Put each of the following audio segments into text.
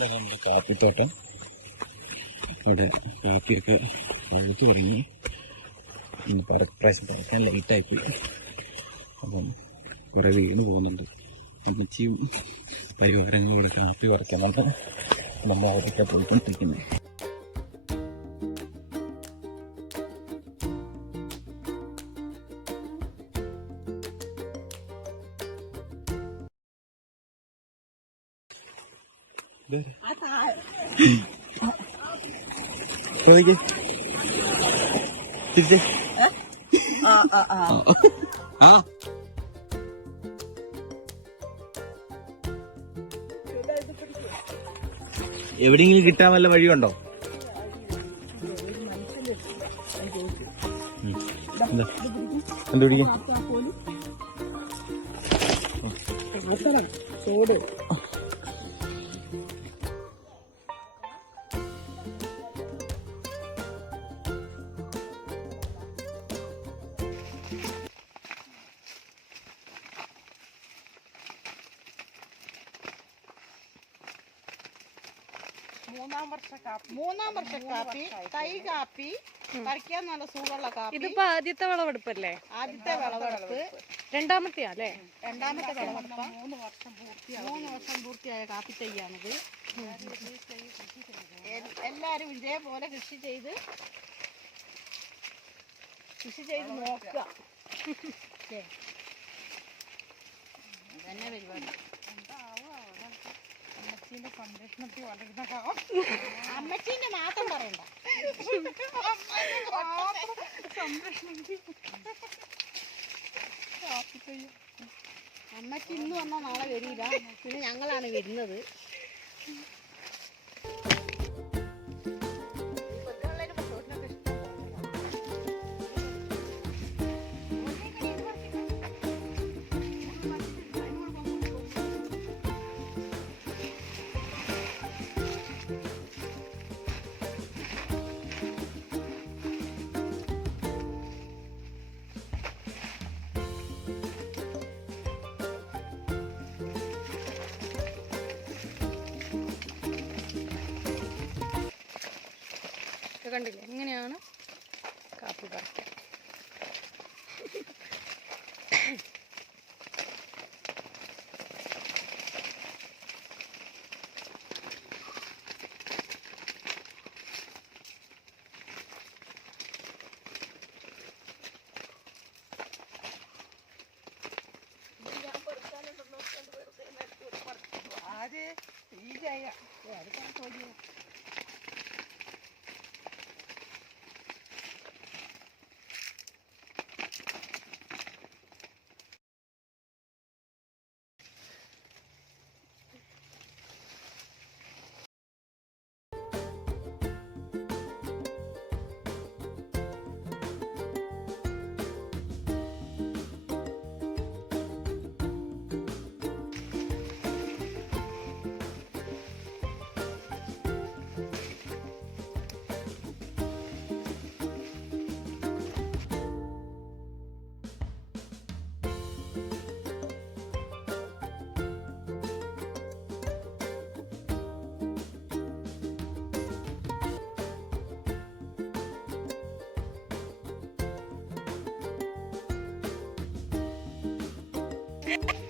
നമ്മുടെ കാപ്പിത്തോട്ടം. അവിടെ കാപ്പിയൊക്കെ ഒഴിച്ചു തുടങ്ങി. ഇന്ന് പ്രാവശ്യം പറിക്കാൻ ലൈറ്റായിപ്പോയി. അപ്പം കുറേ വീണ് പോകുന്നുണ്ട്. അമ്മച്ചിയും പരിവാരങ്ങളും ഇവിടെ കാപ്പി പറിക്കാനാണ് നമ്മൾ അവിടെയൊക്കെ പോയിക്കൊണ്ടിരിക്കുന്നത്. എവിടെയെങ്കിലും കിട്ടാൻ വല്ല വഴിയുണ്ടോ? എന്ത് പിടിക്കും? മൂന്നാം വർഷ കാപ്പി, തൈ കാപ്പി പറിക്കാൻ നല്ല സുഖമുള്ള കാപ്പി. ഇതിപ്പോ ആദ്യത്തെ വിളവെടുപ്പല്ലേ? ആദ്യത്തെ വിളവെടുപ്പ്. രണ്ടാമത്തെ അല്ലേ? രണ്ടാമത്തെ വിളവെടുപ്പ്. 3 വർഷം പൂർത്തിയായ കാപ്പി തൈയാണിത്. എല്ലാരും ഇതേപോലെ കൃഷി ചെയ്ത് നോക്കുക. തന്നെ പരിപാടി. അമ്മച്ചീന്റെ സംരക്ഷണത്തിൽ വളരുന്ന അമ്മച്ചീന്റെ മാത്രം പറയണ്ട, അമ്മച്ചി ഇന്ന് വന്നാൽ നാളെ വരില്ല. പിന്നെ ഞങ്ങളാണ് വരുന്നത്. കണ്ടില്ലേ എങ്ങനെയാണ് കാപ്പി പറിക്കുക?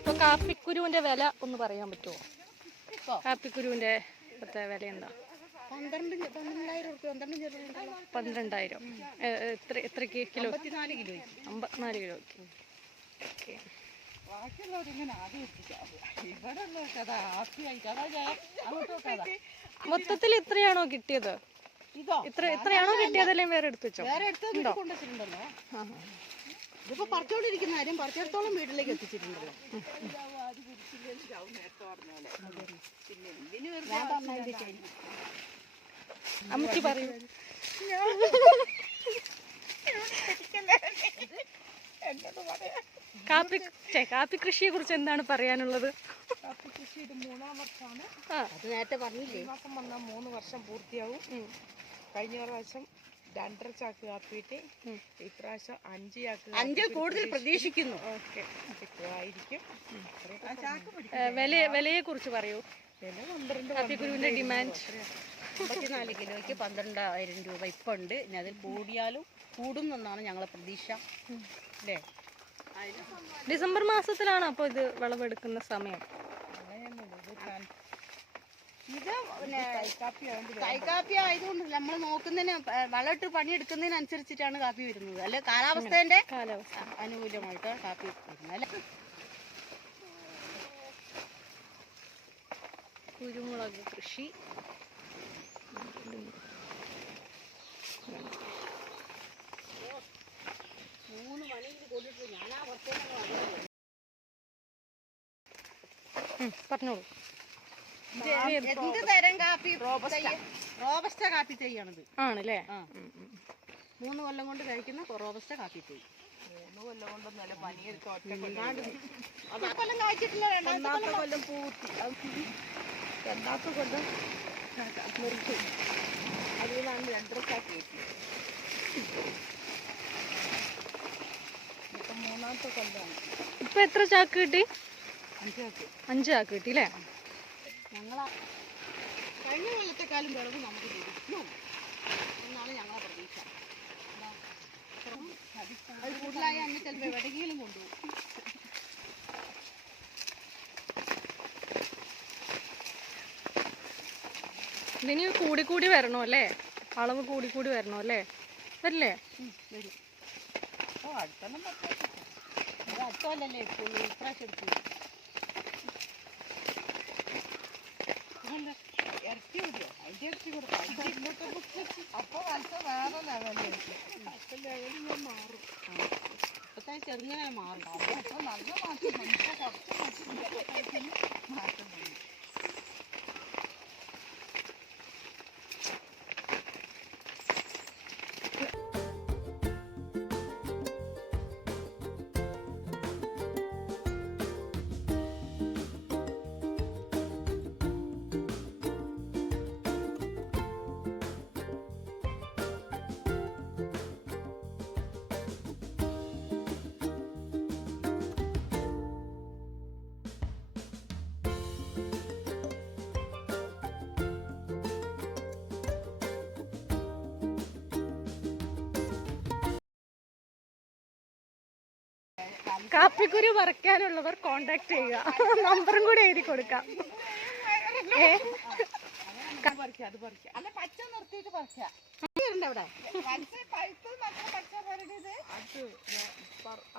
ഇപ്പൊ കാപ്പിക്കുരുവിന്റെ വില ഒന്ന് പറയാൻ പറ്റുമോ? കാപ്പിക്കുരുവിന്റെ വില എന്താ? 12,000. എത്രക്ക് കിലോ? 54 കിലോയ്ക്ക്. മൊത്തത്തിൽ ഇത്രയാണോ കിട്ടിയത്? ഇത്രയാണോ കിട്ടിയത്? അല്ലെങ്കിൽ വേറെ എടുത്തു വെച്ചോ? ഇതിപ്പോ പറിച്ചോണ്ടിരിക്കുന്ന കാര്യം പറിച്ചിടത്തോളം വീട്ടിലേക്ക് എത്തിച്ചിട്ടുണ്ടല്ലോ. അമ്മച്ചി പറയൂ. കാപ്പി കൃഷിയെ കുറിച്ച് എന്താണ് പറയാനുള്ളത്? കാപ്പി കൃഷി ഇത് 3-ാം വർഷമാണ്. അത് നേരത്തെ പറഞ്ഞില്ലേ, ഈ മാസം വന്നാൽ 3 വർഷം പൂർത്തിയാവും. കഴിഞ്ഞ പ്രാവശ്യം 2.5 ചാക്ക് കാപ്പിയിട്ട് ഇപ്രാവശ്യം 5 ചാക്ക്, 5 കൂടുതൽ പ്രതീക്ഷിക്കുന്നു. ഓക്കെ, ആയിരിക്കും. വിലയെ കുറിച്ച് പറയൂ. കാപ്പിക്കുരുവിന്റെ ഡിമാൻഡ് 54 കിലോയ്ക്ക് 12,000 രൂപ ഇപ്പം ഉണ്ട്. ഇനി അതിൽ കൂടിയാലും കൂടും എന്നാണ് ഞങ്ങളെ പ്രതീക്ഷ അല്ലേ. ഡിസംബർ മാസത്തിലാണ് അപ്പോൾ ഇത് വിളവെടുക്കുന്ന സമയം. ഇത് പിന്നെ കൈക്കാപ്പി ആയതുകൊണ്ട് നമ്മൾ നോക്കുന്നതിന് വളമിട്ട് പണിയെടുക്കുന്നതിനനുസരിച്ചിട്ടാണ് കാപ്പി വരുന്നത്. അല്ലെ കാലാവസ്ഥേന്റെ അനുകൂലമായിട്ട് കാപ്പി വരുന്നത് അല്ലെ. കുരുമുളക് കൃഷി. പറഞ്ഞോളൂ. എന്ത് തരം കാപ്പി? റോബസ്റ്റ കാപ്പി തൈയാണിത്. ആണല്ലേ? 3 കൊല്ലം കൊണ്ട് കഴിക്കുന്ന റോബസ്റ്റ കാപ്പി തൈ. 3 കൊല്ലം കൊണ്ടൊന്നല്ല, കൊല്ലം കായ്ച്ചിട്ടില്ല. 2ാമത്തെ കൊല്ലം പൂത്തി, 2ാമത്തെ കൊല്ലം നിർത്തി. അതിലാണ് 2.5 ചാക്ക് കിട്ടിയത്. ഇപ്പം 3ാമത്തെ കൊല്ലമാണ്. ഇപ്പൊ എത്ര ചാക്ക് കിട്ടി? 5 ചാക്ക്. 5 ചാക്ക് കിട്ടി അല്ലേ? ഞങ്ങളെ കഴിഞ്ഞ കൊല്ലത്തെക്കാളും വിളവ് നമുക്ക് ലഭിക്കും എന്നാണ് ഞങ്ങളെ പ്രതീക്ഷ. അത് കൂടുതലായ അന്ന് ചിലപ്പോൾ എവിടെയെങ്കിലും കൊണ്ടുപോകും. ഇതിന് കൂടി വരണോ അല്ലേ? അളവ് കൂടി വരണോ അല്ലേ? വരില്ലേ? വരും. അടുത്തെല്ലാം അത് അടുത്തല്ലേ ഇപ്രാവശ്യം എടുത്തു. ഇറച്ചി മതിയോ? അതിൻ്റെ ഇറച്ചി കൊടുക്കാം. അപ്പോൾ വലത്തെ വേറെ ലെവലിലേക്ക് ലെവലിൽ ഞാൻ മാറും. ഇപ്പോഴത്തെ ചെറുങ്ങനെ മാറും. അപ്പോൾ നല്ല മാറ്റം വന്നു. ഇപ്പോൾ കുറച്ച് മാറ്റം വന്നു. കാപ്പിക്കുരു പറിക്കാനുള്ളവർ കോണ്ടാക്ട് ചെയ്യുക. നമ്പറും കൂടി എഴുതി കൊടുക്കാം. അത് പറിക്കാം. അല്ല പച്ച നിർത്തിയിട്ട് പറിക്കാം. അവിടെ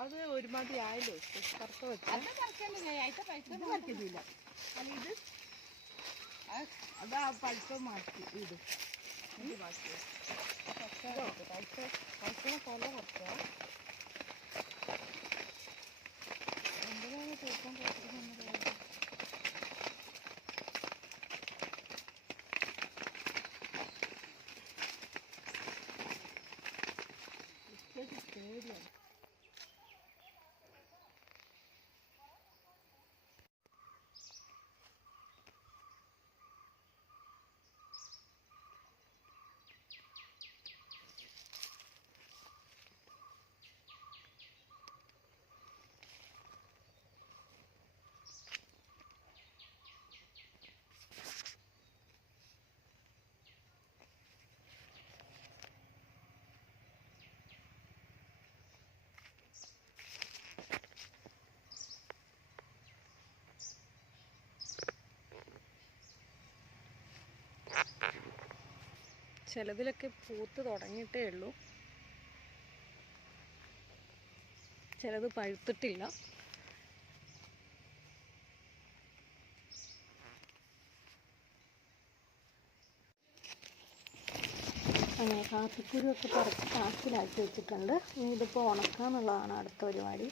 അത് ഒരുമാതിരി ആയല്ലോ. പറിക്കുന്നില്ല. അല്ല ഇത് അതാ പഴുത്ത മാറ്റി ഇത് പഴുത്ത കൊല പറിക്കാം. എന്തിനാണ് തൂക്കം കുറച്ച് പേടിയാണ്. ചിലതിലൊക്കെ പൂത്ത് തുടങ്ങിയിട്ടേ ഉള്ളൂ, ചിലത് പഴുത്തിട്ടില്ല. അങ്ങനെ കാപ്പിക്കുരുവൊക്കെ പറിച്ച് ചാക്കിലാക്കി വെച്ചിട്ടുണ്ട്. ഇനി ഇതിപ്പോൾ ഉണക്കാന്നുള്ളതാണ് അടുത്ത പരിപാടി.